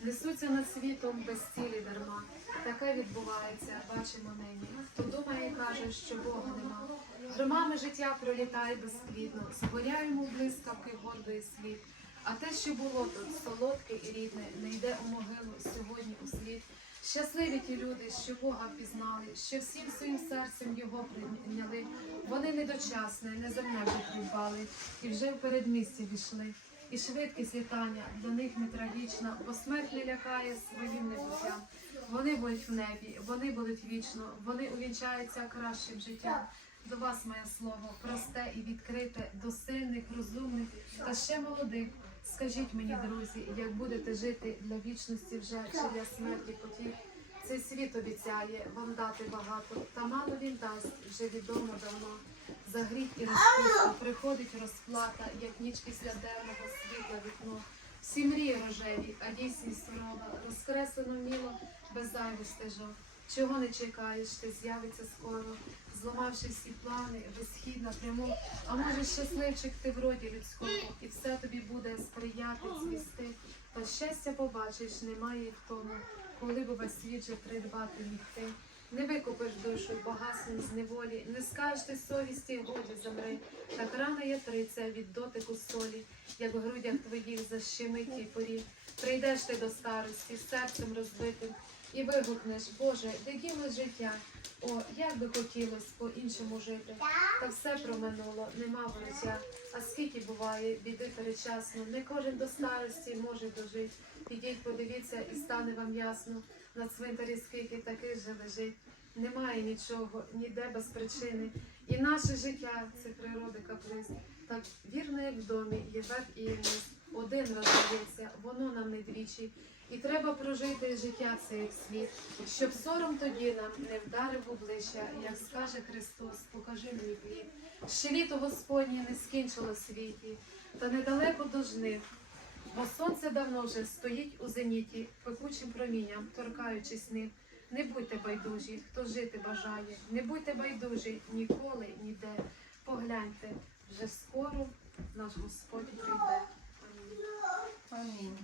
Несуться над світом без цілі дарма. Таке відбувається, бачимо нині. Хто думає, і каже, що Бога нема. Громами життя пролітає безплідно, згоряємо блискавки гордої світ. А те, що було тут, солодке і рідне, не йде у могилу сьогодні у світ. Щасливі ті люди, що Бога пізнали, що всім своїм серцем його прийняли. Вони недочасне, неземне придбали, і вже в передмісті війшли. І швидкість літання для них не трагічна, бо смерть не лякає своїм небуттям. Вони будуть в небі, вони будуть вічно, вони увінчаються кращим життям. До вас моє слово, просте і відкрите, до сильних, розумних та ще молодих. Скажіть мені, друзі, як будете жити для вічності вже чи для смерті потік? Цей світ обіцяє вам дати багато, та мало він дасть вже відомо давно. За гріх і розпусту приходить розплата, як ніч після денного світла вікно. Всі мрії рожеві, а дійсність сурова, розкреслено вміло, без зайвих стежок. Чого не чекаєш, ти з'явиться скоро, зламавши всі плани, висхід напряму. А може, щасливчик ти в роді людському, і все тобі буде сприяти цвісти. Та щастя побачиш, немає в тому, коли б весь світ же придбати міг. Не викупиш душу багатством з неволі, не скажеш ти совісті, годі замри. Так рана ятриця від дотику солі, як в грудях твоїх защемить порі. Прийдеш ти до старості, серцем розбитим, і вигукнеш, Боже, де діло життя? О, як би хотілось по-іншому жити. Та все проминуло, нема вороття. А скільки буває біди перечасно, не кожен до старості може дожити. Підіть, подивіться, і стане вам ясно. На цвинтарі скільки таких же лежить. Немає нічого, ніде без причини. І наше життя це природи каприз. Так вірно, як в домі, є верх і є низ. Один раз здається, воно нам не двічі. І треба прожити життя це слід, щоб сором тоді нам не вдарив обличчя, як скаже Христос, покажи мені плід. Ще літо Господнє не скінчило світі, та недалеко до жнив. Бо сонце давно вже стоїть у зеніті, пекучим промінням, торкаючись ним. Не будьте байдужі, хто жити бажає, не будьте байдужі ніколи, ніде. Погляньте, вже скоро наш Господь прийде. Амінь.